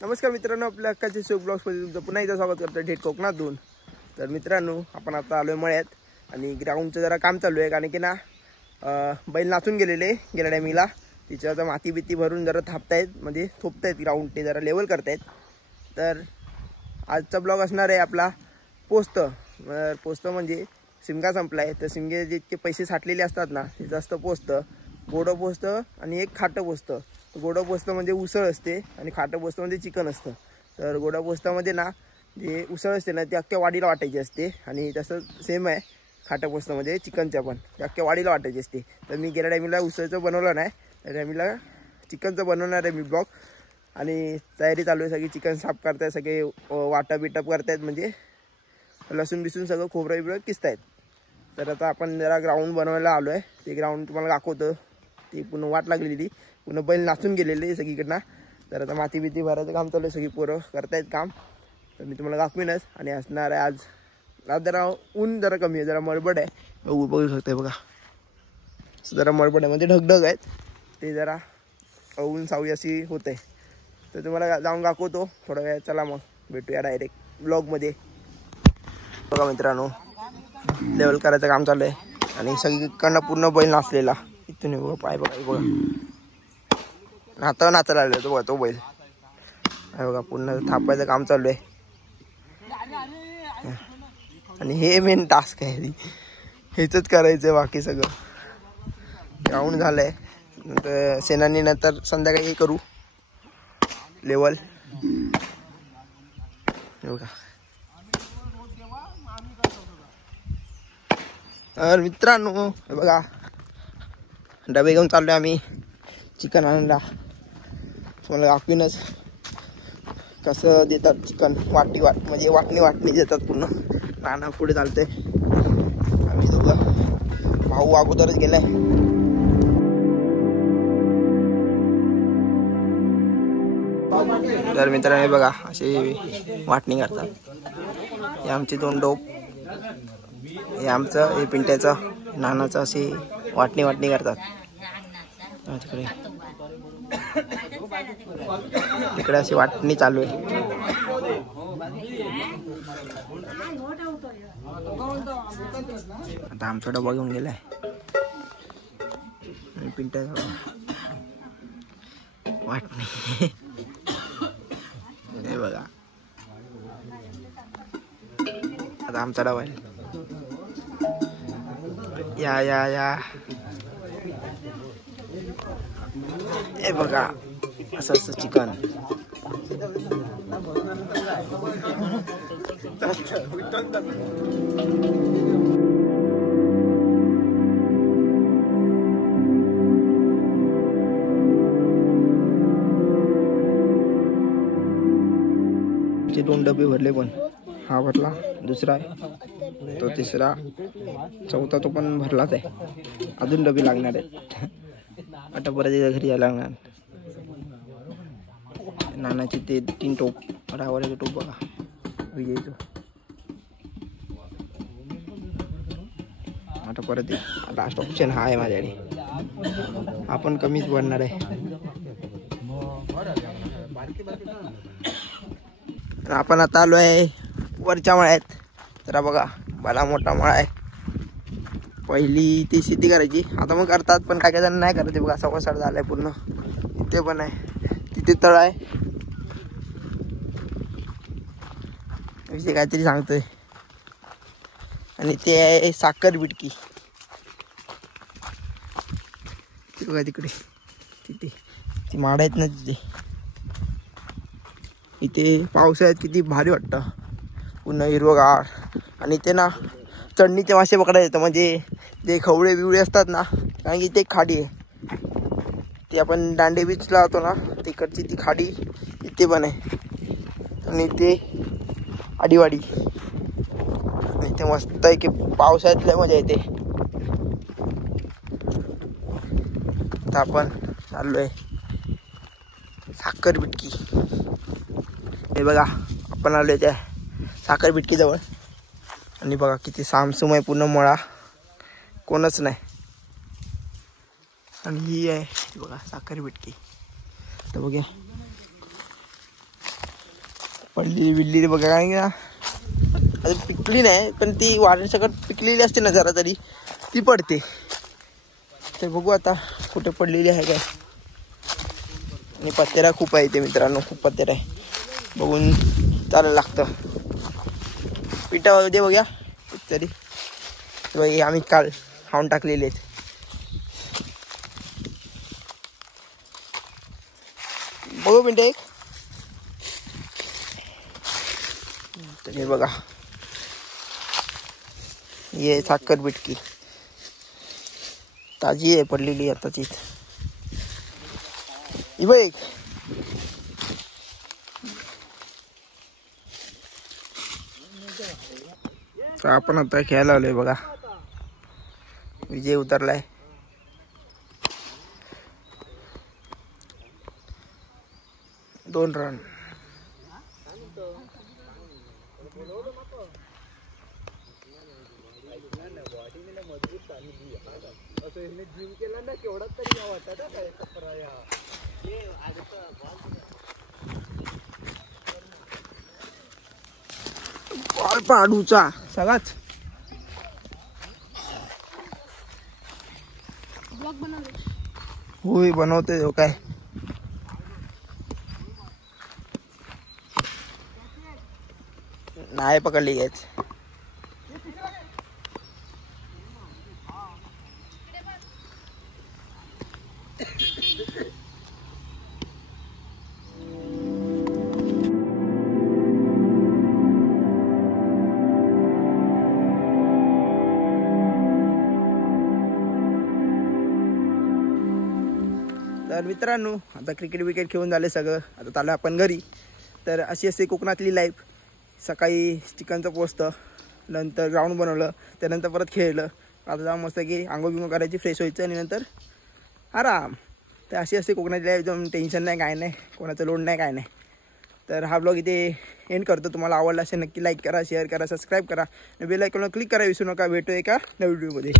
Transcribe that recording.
नमस्कार मित्रांनो, आपल्या अक्काचे शोक ब्लॉग्समध्ये तुमचं पुन्हा एकदा स्वागत करतो थेट कोकणातून। तर मित्रांनो, आपण आता आलोय मळ्यात आणि ग्राउंडचं जरा काम चालू आहे, कारण की ना बैल नाचून गेलेले गेल्या टायमिंगला तिच्यावर माती बिती भरून जरा थापतायत, म्हणजे थोपतायत ग्राउंड, ते जरा लेवल करतायत। तर आजचा ब्लॉग असणार आहे आपला पोस्त म्हणजे शिमगा संपलाय, तर शिमगे जितके पैसे साठलेले असतात ना त्याचं असतं पोस्त, गोडं पोस्त आणि एक खाटं पोस्त। गोडं पोस्त म्हणजे उसळ असते आणि खाटं पोस्त म्हणजे चिकन असतं। तर गोडं पोस्तामध्ये ना जे उसळ असते ना ती अख्ख्या वाडीला वाटायची असते, आणि तसं सेम आहे खाटं पोस्तामध्ये चिकनच्या पण ते अख्ख्या वाडीला वाटायची असते। तर मी गेल्या टायमिंगला उसळचं बनवलं नाही, तर टायमिंगला चिकनचं बनवणार आहे मी ब्लॉग, आणि तयारी चालू आहे सगळी। चिकन साफ करतायत सगळे, वाटा बिटप करतायत, म्हणजे लसूण बिसून सगळं खोबरं बिबरं किसतायत। तर आता आपण जरा ग्राउंड बनवायला आलो आहे, ते ग्राउंड तुम्हाला दाखवतं। ती पूर्ण वाट लागलेली, पूर्ण बैल नाचून गेलेले सगळीकडनं। तर आता माती बिती भरायचं काम चालू आहे, सगळी पोरं करतायत काम, तर मी तुम्हाला दाखवीनच। आणि असणार आहे आज जरा ऊन जरा कमी आहे, जरा मळबड आहे, बघू शकते बघा, जरा मळबड आहे म्हणजे ढगढग आहेत, ते जरा ऊन सावली अशी होते। तर तुम्हाला जाऊन दाखवतो थोडा वेळ, चला मग भेटूया डायरेक्ट ब्लॉगमध्ये। बघा मित्रांनो, लेवल करायचं काम चालू आहे आणि सगळीकडनं पूर्ण बैल नाचलेला, इथून बघा पाय बघा, बघा नाचायला आलेला तो बघा, तो बैल बघा, पूर्ण थापायचं काम चालू आहे। आणि हे मेन टास्क आहे, हेच करायचं, बाकी सगळं ग्राउंड झालंय। नंतर सेनानी नंतर संध्याकाळी हे करू लेवल, बघा। तर मित्रांनो बघा, डबे घेऊन चाललोय आम्ही चिकन आणायला, तुम्हाला दाखवीनच कसं देतात चिकन, म्हणजे वाटणी देतात पूर्ण। नाना पुढे चालतंय, आम्ही दोघं, भाऊ अगोदरच गेलाय। तर मित्रांनो बघा, अशी वाटणी करतात, हे आमचे 2 डोप, हे आमचं, हे पिंट्याचं, नानाचं, अशी वाटणी करतात। इकडे अशी वाटणी चालू आहे। आता आमचा डबा घेऊन गेलाय पिंट्याचा वाटणी, हे बघा, आता आमचा डबा आहे, या हे बघा, असं चिकन। चे 2 डबे भरले, पण हा भरला, दुसरा आहे तो, तिसरा, चौथा तो पण भरलाच आहे, अजून डबे लागणार आहेत। आता परत घरी यायला लागणार। नानाचे ते 3 टोप, रावराचे टोप बघा, विजयचं। आता परत लास्ट ऑप्शन हा आहे माझ्याकडे, आपण कमीच भरणार आहे। आपण आता आलो आहे वरच्या मळ्यात, तर बघा भला मोठा मळा आहे। पहिली ती शेती करायची, आता मग करतात, पण काय जण नाही करत, बघा सव्वासाठ झालाय पूर्ण। तिथे पण आहे, तिथे तळ आहे, विषय काहीतरी सांगतोय। आणि ते आहे साखर बिटकी, बघा तिकडे, तिथे ती माड आहेत ना तिथे। इथे पावसाळ्यात किती भारी वाटतं, पूर्ण हिरवगार, आणि ते ना चढणीचे मासे पकडायला येतं, म्हणजे जे खवळे बिवळे असतात ना, कारण की ते खाडी आहे, ती आपण दांडे बीचला होतो ना तिकडची ती खाडी इथे पण आहे, आणि ते आडीवाडी, आणि ते मस्त आहे की पावसाळ्यातल्या मजा येते। आता आपण चाललोय साखर बिटकी, हे बघा आपण आलोय त्या साखर बिटकी जवळ, आणि बघा किती सामसूम आहे पूर्ण मळा, कोणच नाही। आणि ही आहे बघा साखर बिटकी. तर बघा पडली बिल्ली बघा काय ना अजून पिकली नाही, पण ती वाढण्यासकट पिकलेली असते ना जरा तरी ती पडते. तर बघू आता कुठे पडलेली आहे काय. आणि पत्तेरा खूप आहे इथे मित्रांनो, खूप पत्तेरा आहे, बघून चालायला लागतं. पिठा दे बघूया तरी. बघा आम्ही काल खाऊन टाकलेले आहेत. बघू मिनटं एक. तर हे बघा ये साखर बिटकी ताजी आहे, पडलेली आताचीच. ही बघ आपण आता खेळायला आलोय बघा. विजय उतरलाय. दोन रन. बॉल पाडूचा सगळाच. होय बनवते तो काय. नाही पकडली घ्यायच. तर मित्रांनो आता क्रिकेट विकेट खेळून झाले सगळं, आता चालू आपण घरी. तर अशी असते कोकणातली लाईफ. सकाळी चिकनचं पोचतं, नंतर ग्राउंड बनवलं, त्यानंतर परत खेळलं. आता जाऊन मस्त की आंघोळ बिंघोळ करायची, फ्रेश व्हायचं आणि नंतर आराम. तर अशी असते कोकणातली लाईफ. एकदम टेन्शन नाही, काय नाही, कोणाचं लोड नाही, काय नाही. तर हा ब्लॉग इथे एंड करतो. तुम्हाला आवडला असेल नक्की लाईक करा, शेअर करा, सबस्क्राईब करा आणि बेल आयकॉनवर क्लिक करा विसरू नका. भेटू एका नवीन व्हिडिओमध्ये.